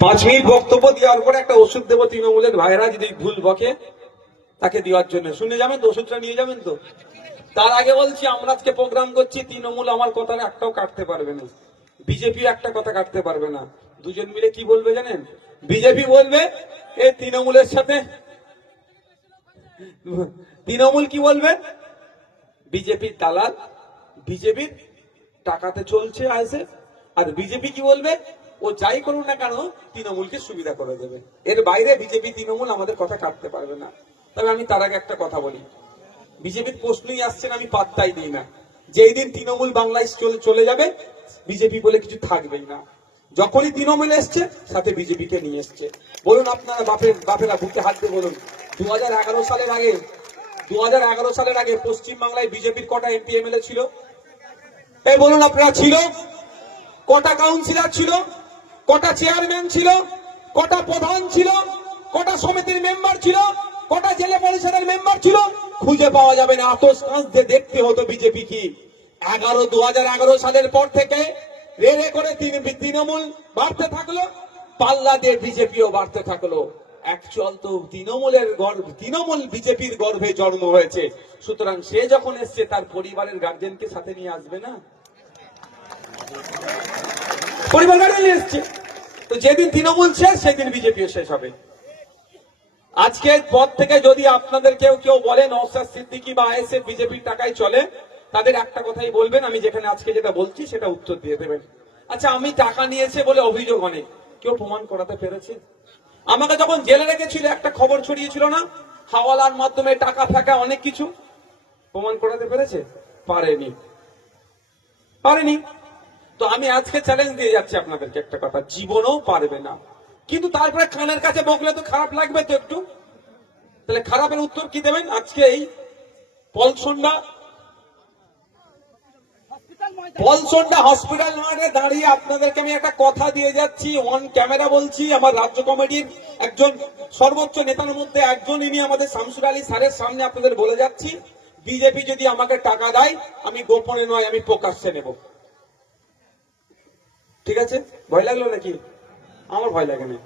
5 minute বক্তব্য দেওয়ার পরে একটা ওষুধ দেবো তৃণমূলের ভাইরা যদি ভুল বকে তাকে দেওয়ার জন্য। শুনে যাবেন তো, ওষুধটা নিয়ে যাবেন তো। তার আগে বলছি, আমরা আজকে প্রোগ্রাম করছি, তৃণমূল আমার কথার একটাও কাটতে পারবে না, বিজেপি একটা কথা কাটতে পারবে না। দুজন মিলে কি বলবে জানেন? বিজেপি বলবে এই তৃণমূলের সাথে, তৃণমূল কি বলবে? বিজেপির দালাল, বিজেপির টাকাতে চলছে আসে। আর বিজেপি কি বলবে? ও যাই করুন না কেন তৃণমূলকে সুবিধা করে দেবে। এর বাইরে বিজেপি তৃণমূল আমাদের কথা কাটতে পারবে না। তবে আমি তার আগে একটা কথা বলি, বিজেপির প্রশ্নই আসছে না, আমি পাত্তাই দিই না। যেই দিন তৃণমূল বাংলায় চলে যাবে বিজেপি বলে কিছু থাকবেই না। যখনই তৃণমূল এসছে সাথে বিজেপিকে নিয়ে এসছে। বলুন আপনারা বাপেরা বুকে হাত দিয়ে বলুন, 2011 সালের আগে 2011 সালের আগে পশ্চিমবাংলায় বিজেপির কটা এমপি এমএলএ ছিল? এই বলুন আপনারা, ছিল? কটা কাউন্সিলর ছিল? কটা চেয়ারম্যান ছিল? কটা প্রধান ছিল? কটা সমিতির মেম্বার ছিল? কটা জেলা পরিষদের মেম্বার ছিল? খুঁজে পাওয়া যাবে না। আতস কাঁচ দিয়ে দেখতে হতো বিজেপি কি। 2011 সালের পর থেকে রেড়ে করে তৃণমূল বাড়তে থাকলো, পাল্লা দিয়ে বিজেপিও বাড়তে থাকলো। অ্যাকচুয়াল তো তৃণমূল বিজেপির গর্ভে জন্ম হয়েছে। সুতরাং সে যখন এসছে তার পরিবারের গার্জেনকে সাথে নিয়ে আসবে না? পরিবার গার্জেন এসছে তো, যেদিন তৃণমূল শেষ সেদিন বিজেপিও শেষ হবে। আজকের পর থেকে যদি আপনাদের কেউ বলে নওশাদ সিদ্দিকী বা আইএসএফ বিজেপির টাকায় চলে, তাদের একটা কথাই বলবেন, আমি যেখানে আজকে যেটা বলছি সেটা উত্তর দিয়ে দেবেন। আচ্ছা, আমি টাকা নিয়েছে বলে অভিযোগ অনেক, কেউ প্রমাণ করাতে পেরেছে? আমাকে যখন জেলে রেখেছিল একটা খবর ছড়িয়েছিল না, হাওয়ালার মাধ্যমে টাকা ফাঁকা অনেক কিছু, প্রমাণ করাতে পেরেছে? পারেনি। তো আমি আজকে চ্যালেঞ্জ দিয়ে যাচ্ছি আপনাদেরকে একটা কথা, জীবনেও পারবে না। কিন্তু তারপরে কানের কাছে বকলে তো খারাপ লাগবে তো একটু। তাহলে খারাপের উত্তর কি দেবেন? আজকে এই পলসন্ডা হসপিটাল মাঠে দাঁড়িয়ে আপনাদেরকে আমি একটা কথা দিয়ে যাচ্ছি, অন ক্যামেরা বলছি। আমার রাজ্য কমিটির একজন সর্বোচ্চ নেতার মধ্যে একজন, ইনি আমাদের শামসুর আলী স্যারের সামনে আপনাদের বলে যাচ্ছি, বিজেপি যদি আমাকে টাকা দেয় আমি গোপনে নয়, আমি প্রকাশ্যে নেব। ঠিক আছে? ভয় লাগলো নাকি? আমার ভয় লাগে না।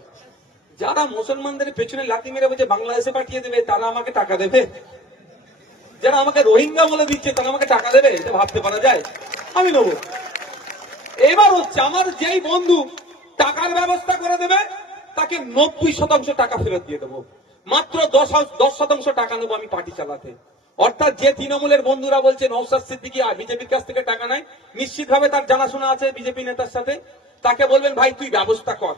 যারা মুসলমানদের পেছনে লাথি মেরে বলছে বাংলাদেশে পাঠিয়ে দেবে, তারা আমাকে টাকা দেবে? যারা আমাকে রোহিঙ্গা বলে দিচ্ছে তারা আমাকে টাকা দেবে? এটা ভাবতে পারা যায়? আমি নেব। এবার হচ্ছে, আমার যেই বন্ধু টাকার ব্যবস্থা করে দেবে তাকে 90% টাকা ফেরত দিয়ে দেবো। মাত্র 10% টাকা নেবো আমি পার্টি চালাতে। অর্থাৎ যে তৃণমূলের বন্ধুরা বলছে নওশাদ সিদ্দিকী আর বিজেপির কাছ থেকে টাকা নেয়, নিশ্চিতভাবে তার জানাশোনা আছে বিজেপি নেতার সাথে। তাকে বলবেন, ভাই তুই ব্যবস্থা কর।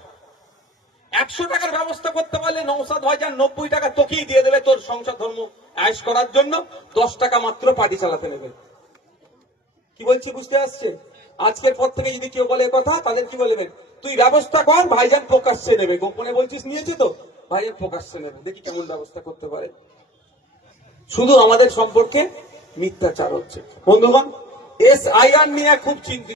100 টাকার ব্যবস্থা করতে পারলে নওশাদ ভাইজান 90 টাকা তোকেই দিয়ে দেবে তোর সংসার ধর্ম আয়েশ করার জন্য, 10 টাকা মাত্র পার্টি চালাতে নেবে। কি বলছি বুঝতে আসছে? আজকের পর থেকে যদি কেউ বলে কথা, তাদের কি বলবেন? তুই ব্যবস্থা কর, ভাইজান প্রকাশ্যে নেবে। গোপনে বলছিস নিয়েছে তো, ভাইজান প্রকাশ্যে নেবে। দেখি কেমন ব্যবস্থা করতে পারে। শুধু আমাদের সম্পর্কে মিথ্যাচার হচ্ছে। বন্ধুগণ, SIR নিয়ে খুব চিন্তিত।